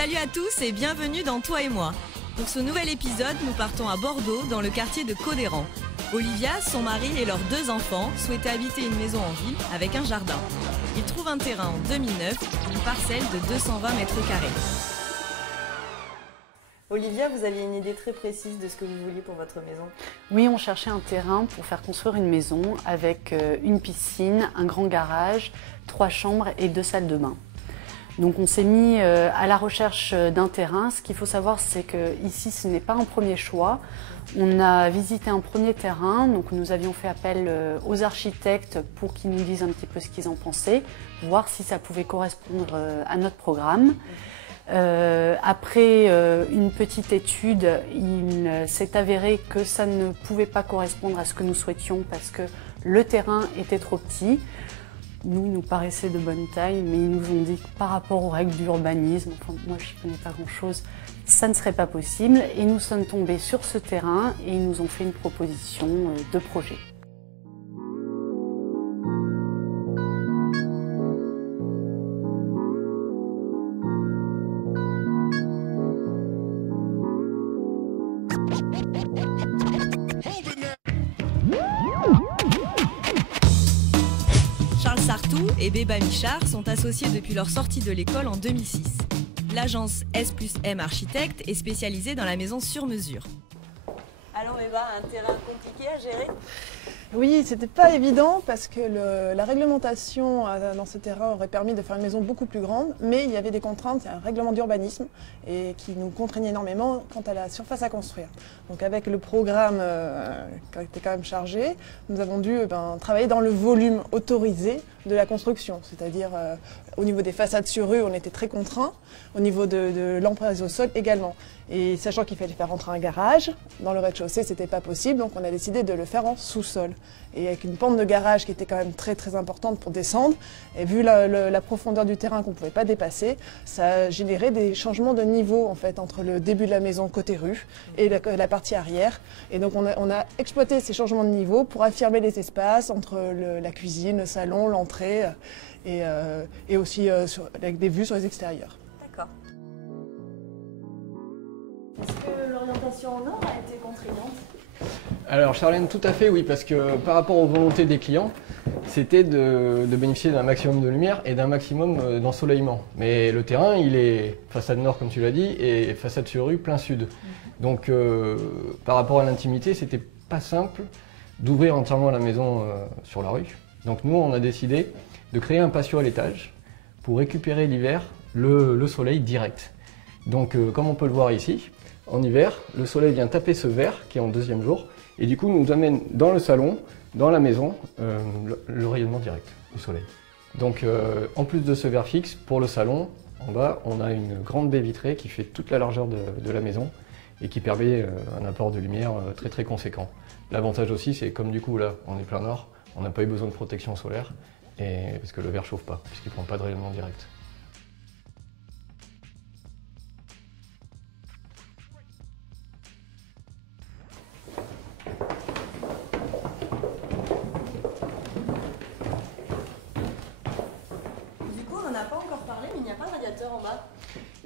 Salut à tous et bienvenue dans Toi et moi. Pour ce nouvel épisode, nous partons à Bordeaux, dans le quartier de Cauderan. Olivia, son mari et leurs 2 enfants souhaitaient habiter une maison en ville avec un jardin. Ils trouvent un terrain en 2009, une parcelle de 220 mètres carrés. Olivia, vous aviez une idée très précise de ce que vous vouliez pour votre maison? Oui, on cherchait un terrain pour faire construire une maison avec une piscine, un grand garage, 3 chambres et 2 salles de bain. Donc on s'est mis à la recherche d'un terrain. Ce qu'il faut savoir, c'est qu'ici, ce n'est pas un premier choix. On a visité un premier terrain, donc nous avions fait appel aux architectes pour qu'ils nous disent un petit peu ce qu'ils en pensaient, voir si ça pouvait correspondre à notre programme. Après une petite étude, il s'est avéré que ça ne pouvait pas correspondre à ce que nous souhaitions parce que le terrain était trop petit. Il nous paraissait de bonne taille, mais ils nous ont dit que par rapport aux règles d'urbanisme, enfin, moi je n'y connais pas grand-chose, ça ne serait pas possible. Et nous sommes tombés sur ce terrain et ils nous ont fait une proposition de projet. Charles Sartou et Béba Michard sont associés depuis leur sortie de l'école en 2006. L'agence S+M Architecte est spécialisée dans la maison sur mesure. Alors Béba, un terrain compliqué à gérer? Oui, c'était pas évident parce que la réglementation dans ce terrain aurait permis de faire une maison beaucoup plus grande, mais il y avait des contraintes, il y a un règlement d'urbanisme et qui nous contraignait énormément quant à la surface à construire. Donc avec le programme qui était quand même chargé, nous avons dû travailler dans le volume autorisé de la construction, c'est-à-dire au niveau des façades sur rue, on était très contraints, au niveau de l'emprise au sol également. Et sachant qu'il fallait faire rentrer un garage, dans le rez-de-chaussée, c'était pas possible, donc on a décidé de le faire en sous-sol. Et avec une pente de garage qui était quand même très très importante pour descendre, et vu la profondeur du terrain qu'on ne pouvait pas dépasser, ça a généré des changements de niveau en fait entre le début de la maison côté rue et la partie arrière. Et donc on a exploité ces changements de niveau pour affirmer les espaces entre la cuisine, le salon, l'entrée et aussi avec des vues sur les extérieurs. D'accord. Est-ce que l'orientation au nord a été contraignante? Alors Charlène, tout à fait oui, parce que par rapport aux volontés des clients, c'était de bénéficier d'un maximum de lumière et d'un maximum d'ensoleillement. Mais le terrain, il est façade nord comme tu l'as dit, et façade sur rue plein sud. Donc par rapport à l'intimité, c'était pas simple d'ouvrir entièrement la maison sur la rue. Donc nous, on a décidé de créer un patio à l'étage pour récupérer l'hiver le soleil direct. Donc comme on peut le voir ici, en hiver, le soleil vient taper ce verre qui est en 2e jour et du coup nous amène dans le salon, dans la maison, le rayonnement direct du soleil. Donc en plus de ce verre fixe, pour le salon, en bas, on a une grande baie vitrée qui fait toute la largeur de la maison et qui permet un apport de lumière très très conséquent. L'avantage aussi, c'est comme du coup là, on est plein nord, on n'a pas eu besoin de protection solaire parce que le verre ne chauffe pas, puisqu'il ne prend pas de rayonnement direct.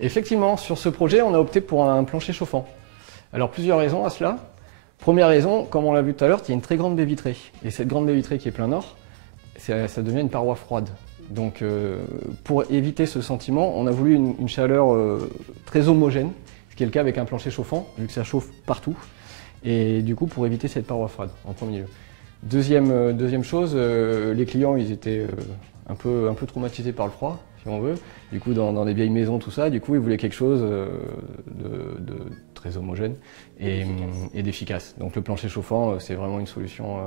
Effectivement, sur ce projet, on a opté pour un plancher chauffant. Alors plusieurs raisons à cela. Première raison, comme on l'a vu tout à l'heure, il y a une très grande baie vitrée. Et cette grande baie vitrée qui est plein nord, ça devient une paroi froide. Donc pour éviter ce sentiment, on a voulu une chaleur très homogène, ce qui est le cas avec un plancher chauffant, vu que ça chauffe partout. Et du coup, pour éviter cette paroi froide en premier lieu. Deuxième chose, les clients ils étaient un peu traumatisés par le froid, si on veut. Du coup, dans des vieilles maisons, tout ça, du coup, ils voulaient quelque chose de très homogène et d'efficace. Donc le plancher chauffant, c'est vraiment une solution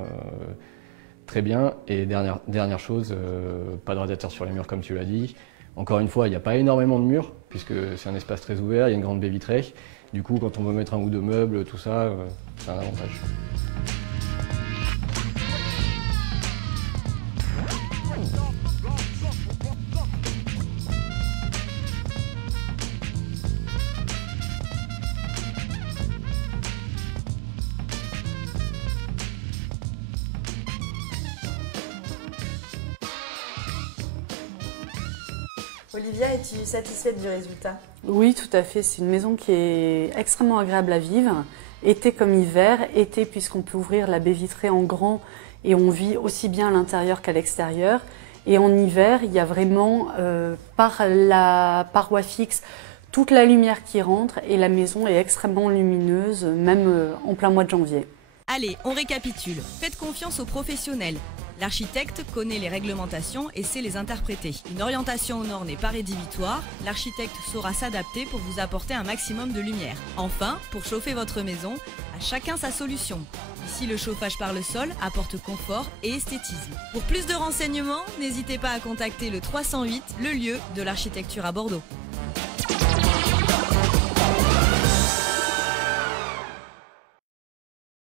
très bien. Et dernière chose, pas de radiateur sur les murs comme tu l'as dit. Encore une fois, il n'y a pas énormément de murs, puisque c'est un espace très ouvert, il y a une grande baie vitrée. Du coup, quand on veut mettre un ou deux meubles, tout ça, c'est un avantage. Olivia, es-tu satisfaite du résultat? Oui, tout à fait. C'est une maison qui est extrêmement agréable à vivre, été comme hiver. Été puisqu'on peut ouvrir la baie vitrée en grand et on vit aussi bien à l'intérieur qu'à l'extérieur. Et en hiver, il y a vraiment, par la paroi fixe, toute la lumière qui rentre et la maison est extrêmement lumineuse, même en plein mois de janvier. Allez, on récapitule. Faites confiance aux professionnels. L'architecte connaît les réglementations et sait les interpréter. Une orientation au nord n'est pas rédhibitoire, l'architecte saura s'adapter pour vous apporter un maximum de lumière. Enfin, pour chauffer votre maison, à chacun sa solution. Ici, le chauffage par le sol apporte confort et esthétisme. Pour plus de renseignements, n'hésitez pas à contacter le 308, le lieu de l'architecture à Bordeaux.